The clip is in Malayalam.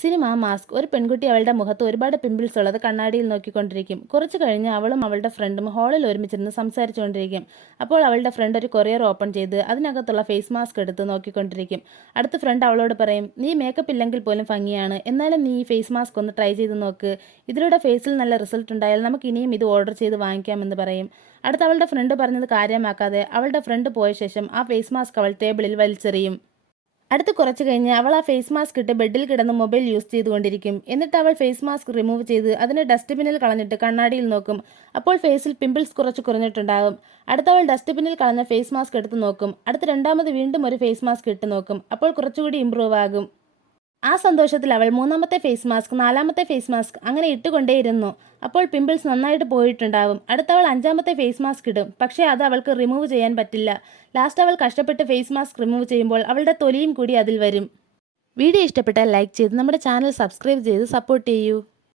സിനിമ മാസ്ക് ഒരു പെൺകുട്ടി അവളുടെ മുഖത്ത് ഒരുപാട് പിമ്പിൾസ് ഉള്ളത് കണ്ണാടിയിൽ നോക്കിക്കൊണ്ടിരിക്കും. കുറച്ചു കഴിഞ്ഞ് അവളും അവളുടെ ഫ്രണ്ടും ഹാളിൽ ഒരുമിച്ചിരുന്ന് സംസാരിച്ചുകൊണ്ടിരിക്കും. അപ്പോൾ അവളുടെ ഫ്രണ്ട് ഒരു കൊറിയർ ഓപ്പൺ ചെയ്ത് അതിനകത്തുള്ള ഫേസ് മാസ്ക് എടുത്ത് നോക്കിക്കൊണ്ടിരിക്കും. അടുത്ത ഫ്രണ്ട് അവളോട് പറയും നീ മേക്കപ്പ് ഇല്ലെങ്കിൽ പോലും ഭംഗിയാണ്. എന്നാലും നീ ഈ ഫേസ് മാസ്ക് ഒന്ന് ട്രൈ ചെയ്ത് നോക്ക്. ഇതിലൂടെ ഫേസിൽ നല്ല റിസൾട്ട് ഉണ്ടായാൽ നമുക്ക് ഇനിയും ഇത് ഓർഡർ ചെയ്ത് വാങ്ങിക്കാമെന്ന് പറയും. അടുത്ത അവളുടെ ഫ്രണ്ട് പറഞ്ഞത് കാര്യമാക്കാതെ അവളുടെ ഫ്രണ്ട് പോയ ശേഷം ആ ഫേസ് മാസ്ക് അവൾ ടേബിളിൽ വലിച്ചെറിയും. അടുത്ത് കുറച്ച് കഴിഞ്ഞ് അവൾ ആ ഫേസ് മാസ്ക് ഇട്ട് ബെഡിൽ കിടന്ന് മൊബൈൽ യൂസ് ചെയ്തുകൊണ്ടിരിക്കും. എന്നിട്ട് അവൾ ഫേസ് മാസ്ക് റിമൂവ് ചെയ്ത് അതിനെ ഡസ്റ്റ്ബിന്നിൽ കളഞ്ഞിട്ട് കണ്ണാടിയിൽ നോക്കും. അപ്പോൾ ഫേസിൽ പിമ്പിൾസ് കുറച്ച് കുറഞ്ഞിട്ടുണ്ടാകും. അടുത്ത അവൾ ഡസ്റ്റ്ബിന്നിൽ കളഞ്ഞ ഫേസ് മാസ്ക് എടുത്ത് നോക്കും. അടുത്ത് രണ്ടാമത് വീണ്ടും ഒരു ഫേസ് മാസ്ക് ഇട്ട് നോക്കും. അപ്പോൾ കുറച്ചുകൂടി ഇമ്പ്രൂവ് ആകും. ആ സന്തോഷത്തിൽ അവൾ മൂന്നാമത്തെ ഫേസ് മാസ്ക് നാലാമത്തെ ഫേസ് മാസ്ക് അങ്ങനെ ഇട്ടുകൊണ്ടേയിരുന്നു. അപ്പോൾ പിമ്പിൾസ് നന്നായിട്ട് പോയിട്ടുണ്ടാവും. അടുത്തവൾ അഞ്ചാമത്തെ ഫേസ് മാസ്ക് ഇടും. പക്ഷേ അത് അവൾക്ക് റിമൂവ് ചെയ്യാൻ പറ്റില്ല. ലാസ്റ്റ് അവൾ കഷ്ടപ്പെട്ട് ഫേസ് മാസ്ക് റിമൂവ് ചെയ്യുമ്പോൾ അവളുടെ തൊലിയും കൂടി അതിൽ വരും. വീഡിയോ ഇഷ്ടപ്പെട്ടാൽ ലൈക്ക് ചെയ്ത് നമ്മുടെ ചാനൽ സബ്സ്ക്രൈബ് ചെയ്ത് സപ്പോർട്ട് ചെയ്യൂ.